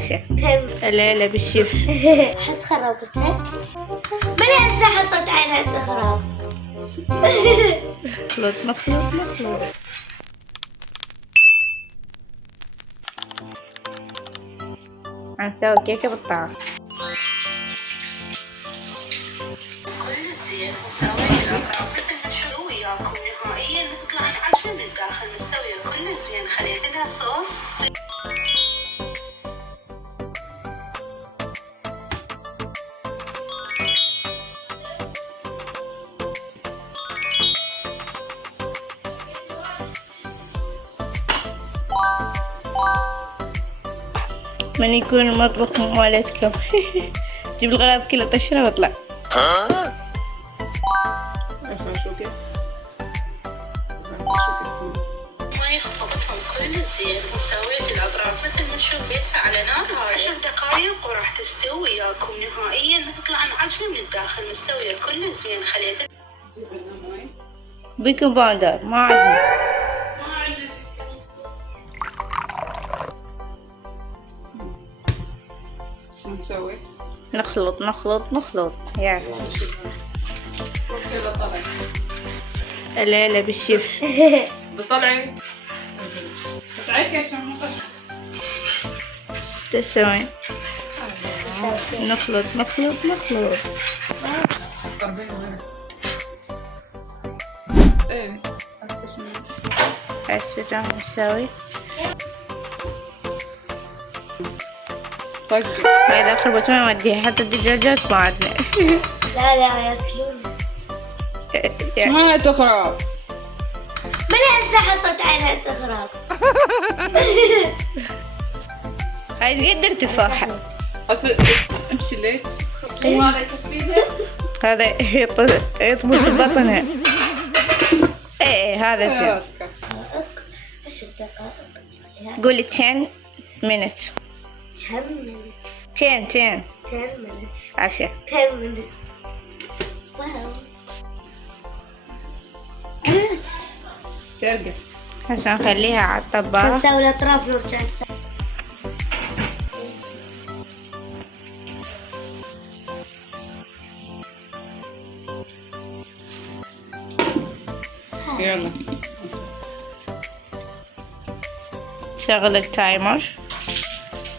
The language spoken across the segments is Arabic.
عافية. الليلة بالشيف. أحس خربتها. من هسه حطت عينها تخرب. مخلوط. هنسوي كيكة بالطعام. كل زين وسوي الأطراف مثل ما شو وياكم نهائيا تطلع العجينة من الداخل مستوية كل زين. خليت لها صوص من يكون المطبخ مالتكم. جيب الغراض كلها طشرة واطلع. ما يخفضهم كل زين وسويت الأطراف مثل ما شوفيتها على نار هاي 10 دقايق وراح تستوي وياكم نهائيا تطلع العجينة من الداخل مستوية كل زين. خليت بيكنج باودر ما عندنا. شو نسوي؟ نخلط يعني. يلا طلع. الليلة بالشيف. بطلعي. بطلعي كيف عشان ما تسوين. نخلط. قربين وين؟ ايه هسه شنو؟ هسه جا نسوي. طق. هاي خربت ما نوديها حتى الدجاجات ما عندنا. لا ياكلون. شو معنى تخرب؟ من هسه حطت عينها تخرب. هاي ايش قد ارتفاعها؟ هسه امشي ليش؟ مو هذا يكفيها؟ هذا يطبس بطنها. ايه هذا زين. 10 دقائق. قولي 10 minutes. 10 minutes. 10 10 minutes. عافية. 10 minutes. واو. ليش؟ ترقت. هسه نخليها على الطباخ. نسوي الأطراف ونرجع نسوي. يلا. شغل التايمر.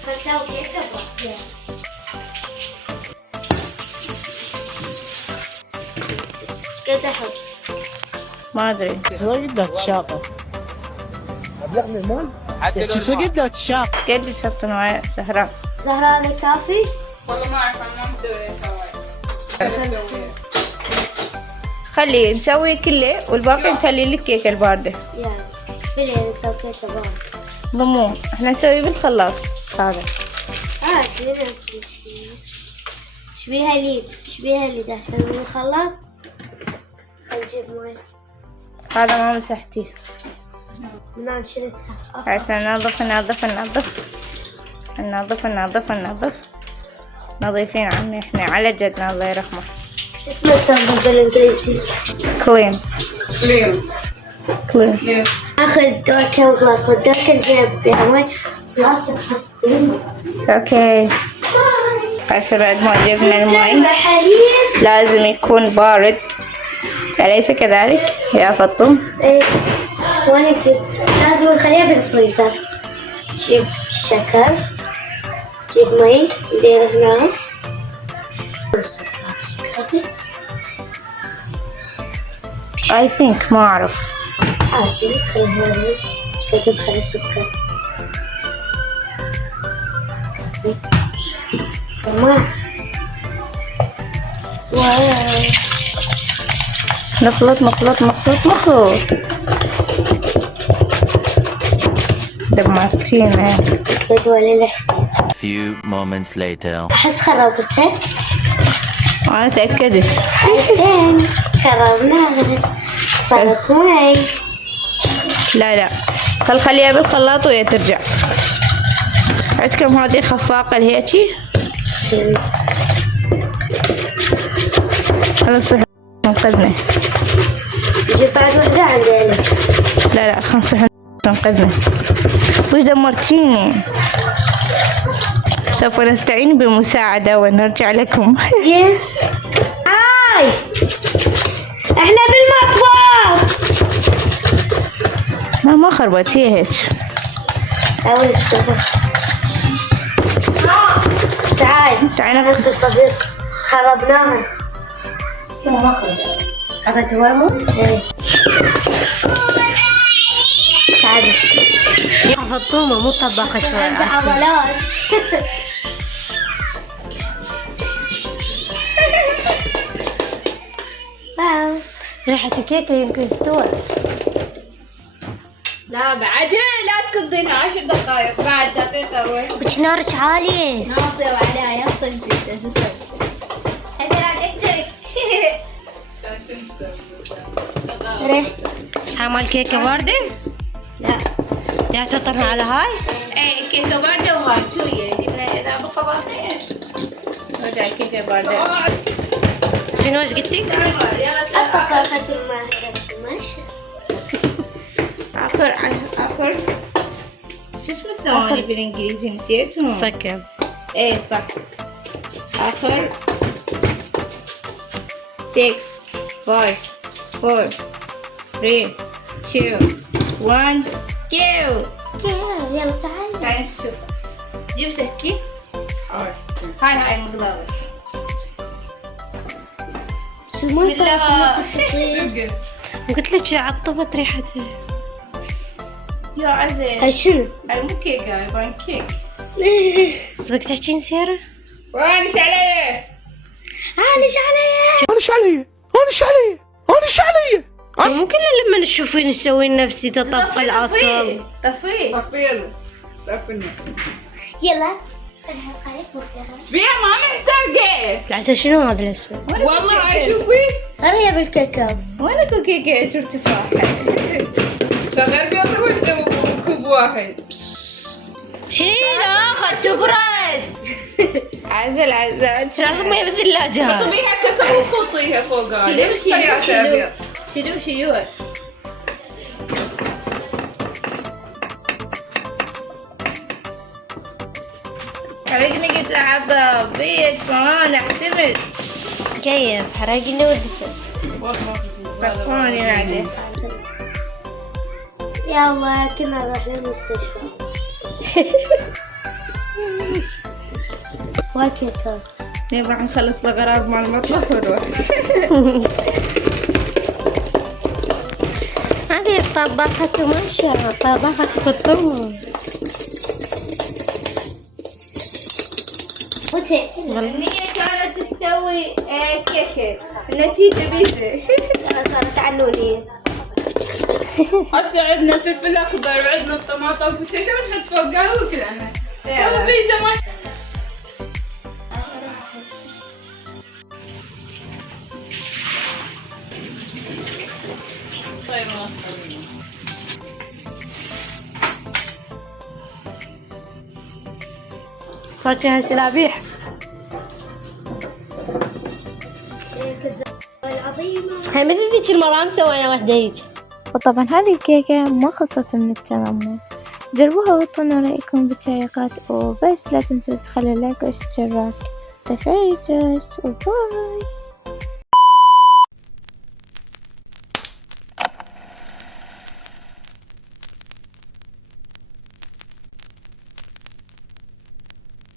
فنسوي كيكة بقى. قد أحط؟ ما ادري. قدها تشاقه شو قدها تشاقه قد تحط معي زهراء. زهراء هذا كافي؟ والله ما اعرف انا ما مسويتها وايد. اسويها. خليه نسوي كله والباقي نخلي لك كيكة الباردة. يعني فيلي نسوي كيكة بقى. ضمون احنا نسوي بالخلاط هذا. كلنا نفس الشيء. شبيها اللي دا اسوي بالخلاط. نجيب ماي. هذا ما مسحتيه. من أنا شلتها. هسه ننظف. نظيفين عمي احنا على جدنا الله يرحمه. اسمه التنظيف بالإنجليزي. كلين. آخذ دوكة وقلاص الدوكة نجيب بها ماي. قلاص تحطين. اوكي. هسه بعد ما جبنا الماء حليب. لازم يكون بارد، أليس كذلك يا فطوم؟ ايه وانا لازم نخليها بالفريزر. جيب الشكر، جيب مي ندير هنا I think ما أعرف. عادي نخليها هنا. ايش قد نخلي السكر؟ تمام. واو. نخلط. دمرتينا. جدول الحساب. few moments later أحس خربتها. أنا تأكدت. بعدين خربناها. صارت مي. لا خليها بالخلاط وهي ترجع. عندكم هذه خفاقة الهيجي؟ خلاص انقذنا. جيب بعد وحدة عندنا. لا خلاص انقذنا. وش دمرتيني؟ سوف نستعين بمساعدة ونرجع لكم. يس. هاي احنا بالمطبخ. ما خربت هي هيك. أول تعال نروح الصديق خربناها. ما خربت. حطيت ورمه؟ ايه. تعال. فطومة مو طباخة شوي. عندها عضلات. واو. ريحة الكيكة يمكن استوى. لا بعد لا تقضينها 10 دقائق، بعد دقيقة روح. وش نارك عالية. ناصر وعليها يحصل شيء شو اسوي؟ ريح. هاي مال كيكة باردة؟ لا. يا تطبخ على هاي؟ ايه كيكة باردة وهاي شو يعني إذا بقى باردة رجع كيكة باردة. شنو ايش قلتي؟ الطباخة الماهرة ماشي. آخر شو اسمه الثواني بالإنجليزي نسيتهم. سكن. ايه صح. آخر 6 5 4 3 2 1 جو. يلا تعال. تعال نشوف. جيب سكين. هاي المقلاوة. شو ما بسم الله. صار نفس التصوير. قلت لك عطبت ريحتها. يا عزيز هاي شنو؟ هاي مو كيكة هاي بان كيك. صدق تحكين سيارة؟ وانش عليه. عالج علي. مو كل لما تشوفين تسوين نفسي تطبخ العصب. طفي طفيله. طفينا. يلا. سبيع ما محتاجة. العسل شنو هذا الاسود؟ والله هاي شوفي. هريا بالكاكاو. وينكو كيكة تفاح. شغل بيضة وحدة وكوب واحد. شيله اخذته برد. عزل شغل ما يبي الثلاجة. حطيها كاكاو وخطيها فوقها. ليش طلعتها أبيض؟ شنو حرقني قلت لعبة بيت فانا اعتمد. كيف حرقني ودفت. فقاني عليه. يلا كنا رايحين المستشفى. والكاكاو. نبغى نخلص الأغراض مع المطبخ ونروح. هذه الطباخة ماشية. طباخة فطومة. هي كانت تسوي كيكة النتيجة بيتزا. يلا صارت علولية. هسه عندنا فلفل اخضر وعندنا الطماطم وبوتيتو بنحط فوقها وكلنا. سوي بيتزا ما صارت فيها سلابيح. هاي مثل ذيك المرة مسوينا واحدة هيك. وطبعا هذه الكيكة ما خلصت من التنمر. جربوها وطنوا رأيكم بالتعليقات وبس لا تنسوا تخلوا لايك واشتراك. تفعيل جرس وباي.